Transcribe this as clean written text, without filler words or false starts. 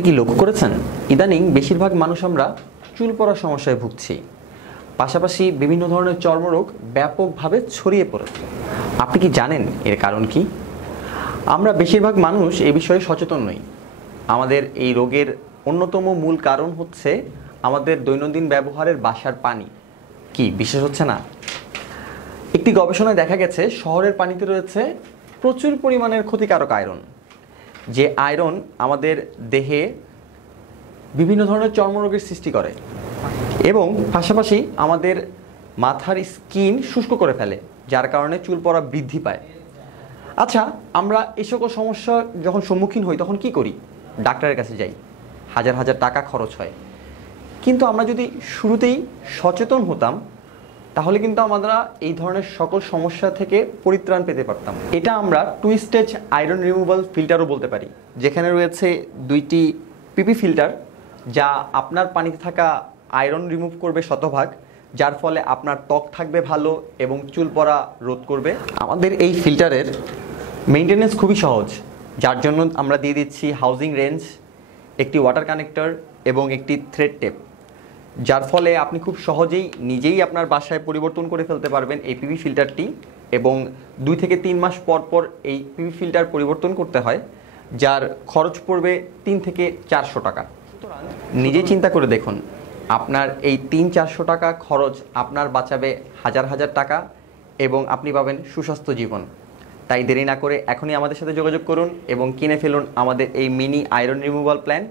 আপনি কি লক্ষ্য করেছেন ইদানিং বেশিরভাগ মানুষ আমরা চুল পড়ার সমস্যায় ভুগছি, পাশাপাশি বিভিন্ন ধরনের চর্মরোগ ব্যাপকভাবে ছড়িয়ে পড়েছে। আপনি কি জানেন এর কারণ কি? আমরা বেশিরভাগ মানুষ এ বিষয়ে সচেতন নই। আমাদের এই রোগের অন্যতম মূল কারণ হচ্ছে আমাদের দৈনন্দিন ব্যবহারের বাসার পানি। কি বিশেষ হচ্ছে না? একটি গবেষণায় দেখা গেছে শহরের পানিতে রয়েছে প্রচুর পরিমাণের ক্ষতিকারক আয়রন, যে আয়রন আমাদের দেহে বিভিন্ন ধরনের চর্মরোগের সৃষ্টি করে এবং পাশাপাশি আমাদের মাথার স্কিন শুষ্ক করে ফেলে, যার কারণে চুল পড়া বৃদ্ধি পায়। আচ্ছা, আমরা এই সকল সমস্যা যখন সম্মুখীন হই তখন কি করি? ডাক্তারের কাছে যাই, হাজার হাজার টাকা খরচ হয়। কিন্তু আমরা যদি শুরুতেই সচেতন হতাম তাহলে কিন্তু আমরা এই ধরনের সকল সমস্যা থেকে পরিত্রাণ পেতে পারতাম। এটা আমরা 2 স্টেজ আয়রন রিমুভাল ফিল্টারও বলতে পারি, যেখানে রয়েছে 2টি পিপি ফিল্টার, যা আপনার পানিতে থাকা আয়রন রিমুভ করবে শতভাগ, যার ফলে আপনার ত্বক থাকবে ভালো এবং চুল পড়া রোধ করবে। আমাদের এই ফিল্টারের মেইনটেনেন্স খুবই সহজ, যার জন্য আমরা দিয়ে দিচ্ছি হাউজিং রেঞ্জ, একটি ওয়াটার কানেক্টর এবং একটি থ্রেড টেপ, যার ফলে আপনি খুব সহজেই নিজেই আপনার বাসায় পরিবর্তন করে ফেলতে পারবেন এই পিপি ফিল্টারটি। এবং 2 থেকে 3 মাস পর পর এই পিপি ফিল্টার পরিবর্তন করতে হয়, যার খরচ পড়বে 3 থেকে 400 টাকা। নিজেই চিন্তা করে দেখুন, আপনার এই 300-400 টাকা খরচ আপনার বাঁচাবে হাজার হাজার টাকা এবং আপনি পাবেন সুস্বাস্থ্য জীবন। তাই দেরি না করে এখনই আমাদের সাথে যোগাযোগ করুন এবং কিনে ফেলুন আমাদের এই মিনি আয়রন রিমুভাল প্ল্যান্ট।